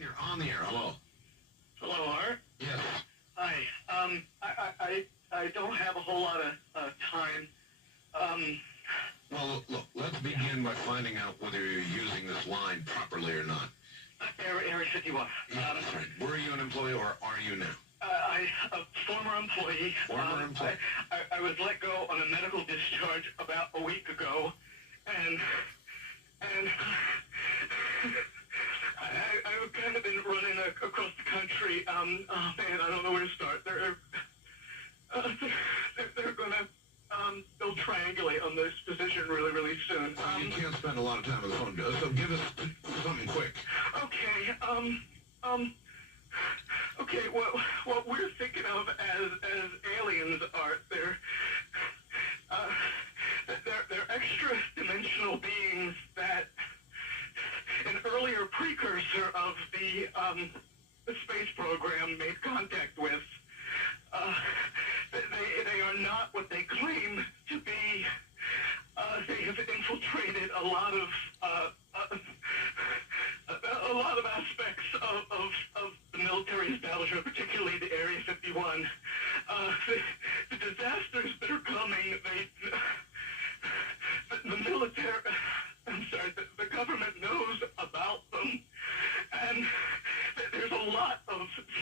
Brian, you're on the air. Hello. Hello, Art. Yes. Hi. I don't have a whole lot of time. Well, look, let's begin by finding out whether you're using this line properly or not. Area 51. Yeah, that's right. Were you an employee or are you now? A former employee. Former employee. I was let go on a medical discharge about a week ago, and I've kind of been running across the country. Oh man, I don't know where to start. They're gonna they'll triangulate on this position really soon. You can't spend a lot of time on the phone, so give us something quick. Okay. Okay. What we're thinking of as aliens are they're extra dimensional beings that an earlier precursor of the space program made contact with. They are not what they claim to be. They have infiltrated a lot of aspects of the military establishment, particularly the Area 51. The disasters that are coming, the military, the government knows about them, and there's a lot of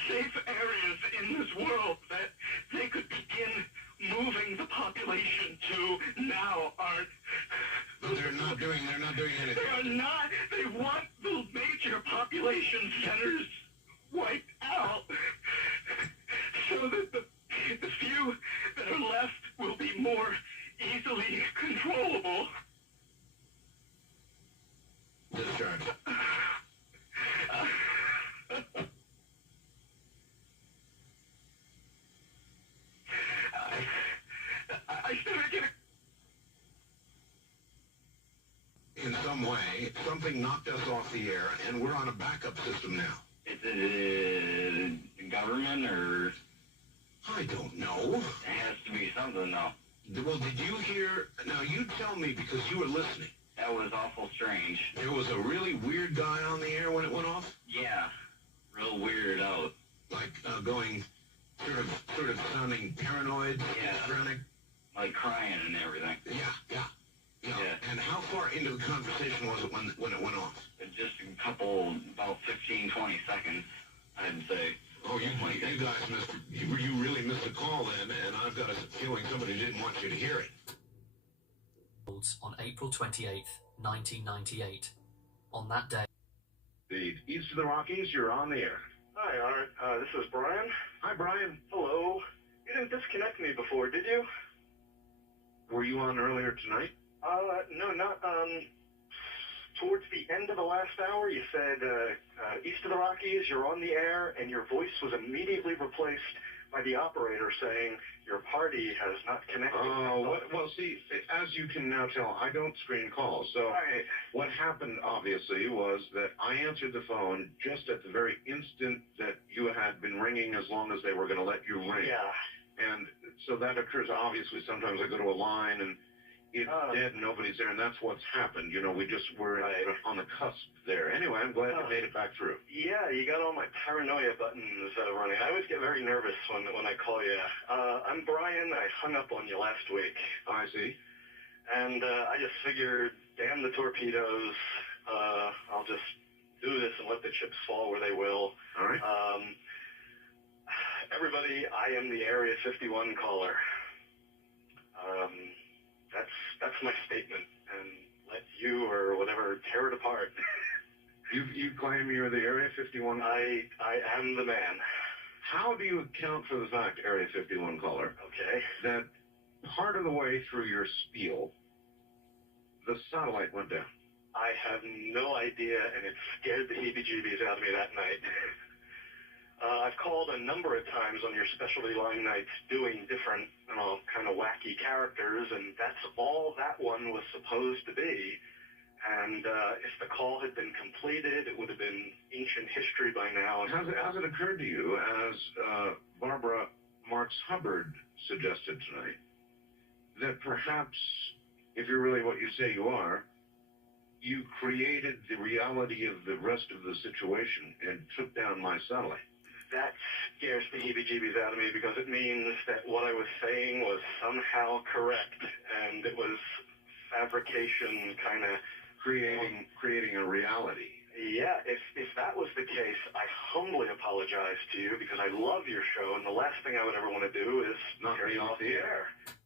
safe areas in this world that they could begin moving the population to now, Art. But they're not doing anything. They are not. They want the major population centers wiped out so that the few that are left will be more easily controllable. Discharge. I started getting... In some way, something knocked us off the air, and we're on a backup system now. Is it government or? I don't know. It has to be something, though. Well, did you hear? Now, you tell me because you were listening. That was awful strange. There was a really weird guy on the air when it went off? Yeah, real weird out. Like, going sort of sounding paranoid, Yeah. schizophrenic? Like crying and everything. Yeah. Yeah. And how far into the conversation was it when it went off? Just a couple, about 15, 20 seconds, I'd say. Oh, you guys missed. You really missed a call then, and I've got a feeling somebody didn't want you to hear it. On April 28th, 1998. On that day, The East of the Rockies, you're on the air. Hi, Art. This is Brian. Hi, Brian. Hello. You didn't disconnect me before, did you? Were you on earlier tonight? No, not, towards the end of the last hour, you said, East of the Rockies, you're on the air, and your voice was immediately replaced by the operator saying, your party has not connected. Oh, well, see, as you can now tell, I don't screen calls. So Right. what happened, obviously, was that I answered the phone just at the very instant that you had been ringing as long as they were going to let you ring. Yeah. And so that occurs, obviously, sometimes I go to a line and it's dead and nobody's there, and that's what's happened. You know, we just were Right. on the cusp there. Anyway, I'm glad you made it back through. Yeah, you got all my paranoia buttons running. I always get very nervous when I call you. I'm Brian. I hung up on you last week. I see. And I just figured, damn the torpedoes. I'll just do this and let the chips fall where they will. All right. Everybody, I am the Area 51 caller. That's my statement, and let you or whatever tear it apart. You claim you're the Area 51? I am the man. How do you account for the fact, Area 51 caller, Okay. that part of the way through your spiel, the satellite went down? I have no idea, and it scared the heebie-jeebies out of me that night. I've called a number of times on your specialty line nights doing different, kind of wacky characters, and that's all that one was supposed to be. And if the call had been completed, it would have been ancient history by now. Has it occurred to you, as Barbara Marx Hubbard suggested tonight, that perhaps, if you're really what you say you are, you created the reality of the rest of the situation and took down my satellite. That scares the heebie-jeebies out of me because it means that what I was saying was somehow correct, and it was fabrication kind of Creating a reality. Yeah, if that was the case, I humbly apologize to you because I love your show, and the last thing I would ever want to do is Knock tear me you off the air. air.